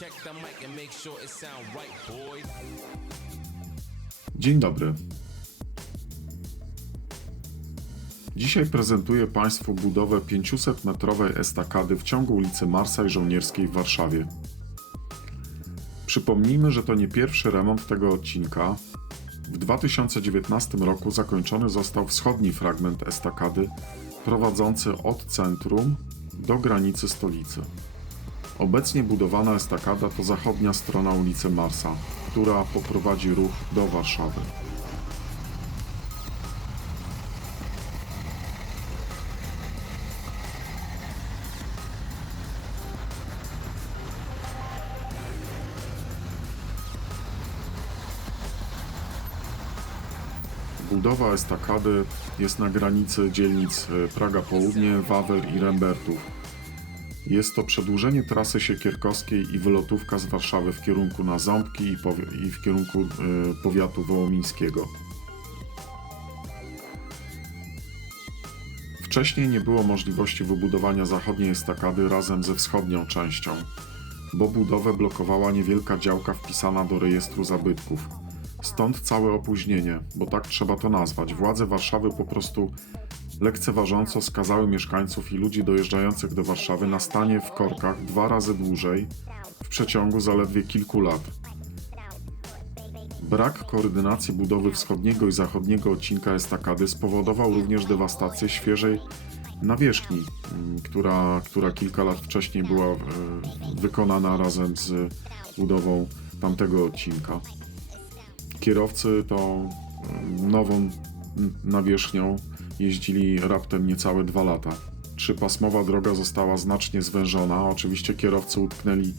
Check the mic and make sure it sound right, boys. Dzień dobry. Dzisiaj prezentuję Państwu budowę 500-metrowej estakady w ciągu ulicy Marsaj Żołnierskiej w Warszawie. Przypomnijmy, że to nie pierwszy remont tego odcinka. W 2019 roku zakończony został wschodni fragment estakady prowadzący od centrum do granicy stolicy. Obecnie budowana estakada to zachodnia strona ulicy Marsa, która poprowadzi ruch do Warszawy. Budowa estakady jest na granicy dzielnic e, Praga Południe, Wawel i Rembertów. Jest to przedłużenie trasy siekierkowskiej i wylotówka z Warszawy w kierunku na Ząbki i, i w kierunku y, powiatu wołomińskiego. Wcześniej nie było możliwości wybudowania zachodniej estakady razem ze wschodnią częścią, bo budowę blokowała niewielka działka wpisana do rejestru zabytków. Stąd całe opóźnienie, bo tak trzeba to nazwać. Władze Warszawy po prostu lekceważąco skazały mieszkańców i ludzi dojeżdżających do Warszawy na stanie w korkach dwa razy dłużej w przeciągu zaledwie kilku lat. Brak koordynacji budowy wschodniego i zachodniego odcinka estakady spowodował również dewastację świeżej nawierzchni, która, która kilka lat wcześniej była e, wykonana razem z budową tamtego odcinka. Kierowcy tą mm, nową nawierzchnią jeździli raptem niecałe dwa lata. Trzypasmowa droga została znacznie zwężona. Oczywiście kierowcy utknęli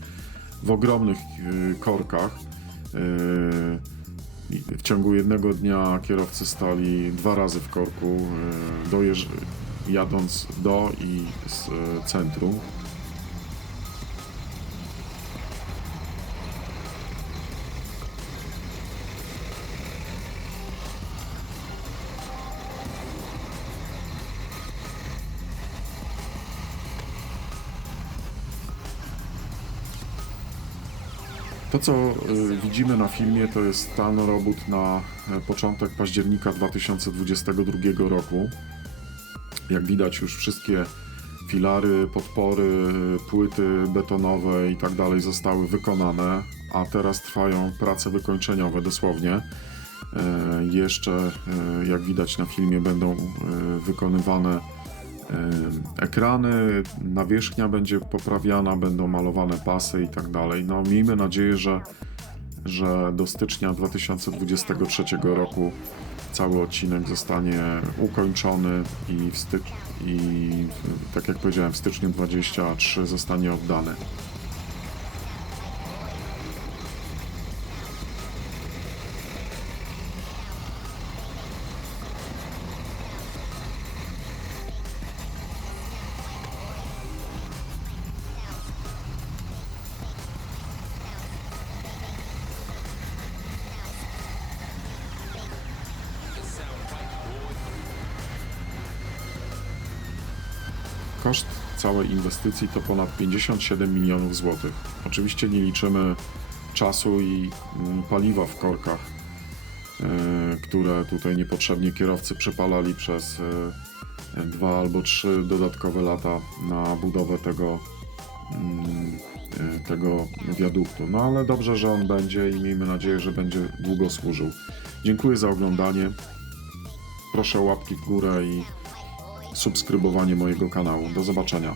w ogromnych y, korkach. Y, W ciągu jednego dnia kierowcy stali dwa razy w korku, y, jadąc do i z centrum. To, co y, widzimy na filmie, to jest stan robót na e, początek października 2022 roku. Jak widać, już wszystkie filary, podpory, płyty betonowe i tak dalej zostały wykonane, a teraz trwają prace wykończeniowe dosłownie. E, Jeszcze, e, jak widać na filmie, będą wykonywane ekrany, nawierzchnia będzie poprawiana, będą malowane pasy i tak dalej. No miejmy nadzieję, że, że do stycznia 2023 roku cały odcinek zostanie ukończony i, w styk, i tak jak powiedziałem w styczniu 2023 zostanie oddany. Koszt całej inwestycji to ponad 57 milionów złotych. Oczywiście nie liczymy czasu i mm, paliwa w korkach, e, które tutaj niepotrzebnie kierowcy przypalali przez e, dwa albo trzy dodatkowe lata na budowę tego, mm, e, tego wiaduktu. No ale dobrze, że on będzie i miejmy nadzieję, że będzie długo służył. Dziękuję za oglądanie. Proszę o łapki w górę i subskrybowanie mojego kanału. Do zobaczenia.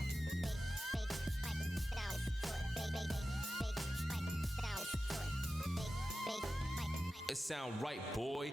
Sound right, boy.